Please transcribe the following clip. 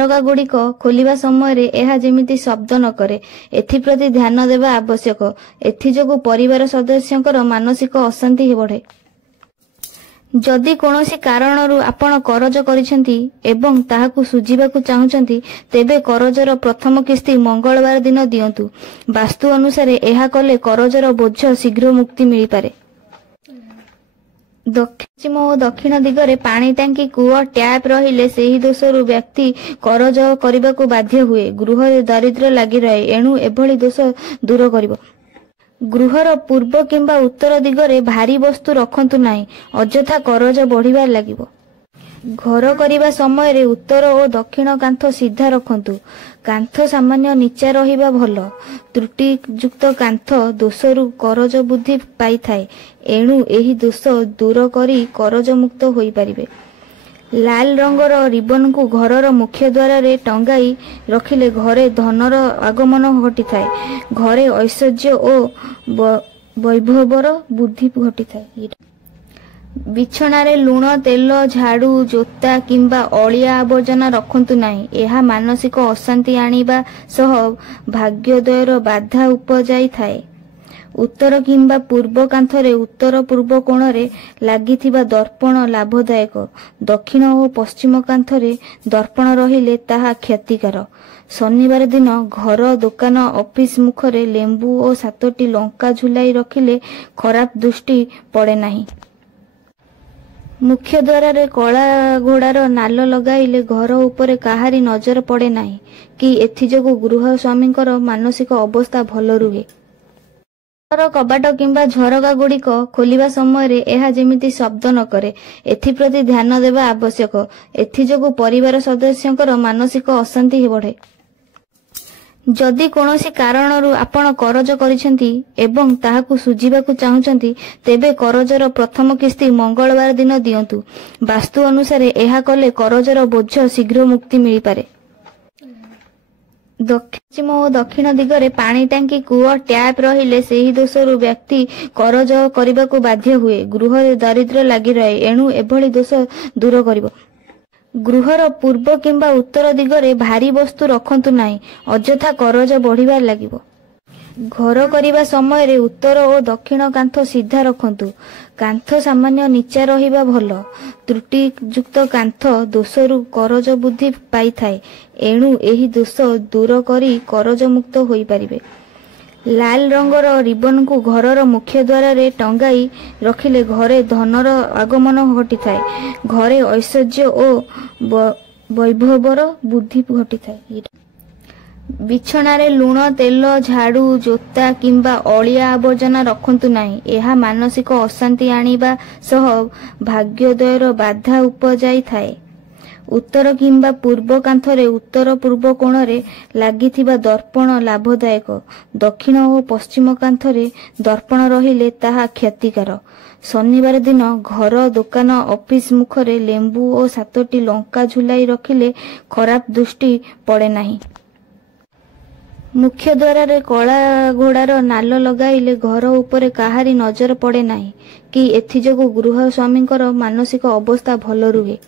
ଝରକା गुड़िक खोलिबा समय यह जेमिति शब्द न करे एथिप्रति ध्यान देवा आवश्यक। एथिजोगु परिवार सदस्यंकर मानसिक अशांति बढ़े। जदि कोनोसी कारणरू आपण करज करिसेंती एवं ताहाकु सुझिबाकु चाहुचंती तेबे करजर प्रथम किस्ती मंगलवार दिन दियंतु। वास्तु अनुसार एहा कले करजर बोझ शीघ्र मुक्ति मिली पारे। दक्षिण और दक्षिण दिगरे पानी टांकी कूଅ ट्याप रहिले सेही दोषरु व्यक्ति करज करिबाकु बाध्य हुए। गृह दारिद्र्य लागि रहे एणु एभली दोष दूर करिवो। गृहर पूर्व किंबा उत्तर दिगरे भारी वस्तु रखंतु नाही अଯଥା करज बढ़िबार लागिवो। घर करिबा समय रे उत्तर और दक्षिण कांथ सीधा रखंतु। कांथ सामान्य नीचा रहिबा भलो। त्रुटि युक्त कांथ दोषरु करज बुद्धि पाई थाए एणु एही दोष दूर करी करज मुक्त होई परिबे। लाल रंगर रिबन को घरर मुख्य द्वार रे टंगाई रखिले घरे धनर आगमन घटी थाए। घरे ऐश्वर्य और वैभवर बुद्धि घटी थाए। बिछना रे लुण तेल झाड़ू जोता किंबा अलिया आवर्जना रखंतु नाही। एहा मानसिक अशांति आनिबा सह भाग्योदयर बाधा उपजाई थाए। उत्तर किंबा पूर्व कांथरे उत्तर पूर्व कोण रे लागिथिबा दर्पण लाभदायक। दक्षिण और पश्चिम कांथरे दर्पण रहिले ताहा क्षतिकार। शनिवार दिन घर दुकान ऑफिस मुखरे लेंबू और 7टी लंका झुलाई रखिले खराब दृष्टि पड़े नाही। मुख्य द्वार रे कला घोड़ार नाल लगाइले घर उपरे काहारी नजर पड़े नाही कि एथिजोगु गृह स्वामींकर मानसिक अवस्था भल रुहे। कबाट किंबा झरका गुड़िक खोलिबा समय यह जेमिति शब्द न करे एथिप्रति ध्यान देवा आवश्यक। एथिजोगु परिवार सदस्यंकर मानसिक अशांति बढ़े। जदि कोनोसी कारणरू आपण करज करिसेंती एवं ताहाकु सुझिबाकु चाहुचंती तेबे करजर प्रथम किस्ती मंगलवार दिन दियंतु। वास्तु अनुसार एहा कले करजर बोझ शीघ्र मुक्ति मिली पारे। दक्षिण और दक्षिण दिगरे पानी टांकी कूଅ ट्याप रहिले सेही दोषरु व्यक्ति करज करिबाकु बाध्य हुए। गृह दारिद्र्य लागि रहे एणु एभली दोष दूर करिवो। गृहर पूर्व किंबा उत्तर दिगरे भारी वस्तु रखंतु नाही अଯଥା करज बढ़िबार लागिवो। घर करिबा समय रे उत्तर और दक्षिण कांथ सीधा रखंतु। कांथ सामान्य नीचा रहिबा भलो। त्रुटि युक्त कांथ दोषरु करज बुद्धि पाई थाए एणु एही दोष दूर करी करज मुक्त होई परिबे। लाल रंगर रिबन को घरर मुख्य द्वार रे टंगाई रखिले घरे धनर आगमन घटी थाए। घरे ऐश्वर्य और वैभवर बुद्धि घटी थाए। बिछना रे लुण तेल झाड़ू जोता किंबा अलिया आवर्जना रखंतु नाही। एहा मानसिक अशांति आनिबा सह भाग्योदयर बाधा उपजाई थाए। उत्तर किंबा पूर्व कांथरे उत्तर पूर्व कोण रे लागिथिबा दर्पण लाभदायक। दक्षिण और पश्चिम कांथरे दर्पण रहिले ताहा क्षतिकार। शनिवार दिन घर दुकान ऑफिस मुखरे लेंबू और 7टी लंका झुलाई रखिले खराब दृष्टि पड़े नाही। मुख्य द्वार रे कला घोड़ार नाल लगाइले घर उपरे काहारी नजर पड़े नाही कि एथिजोगु गृह स्वामींकर मानसिक अवस्था भल रुहे।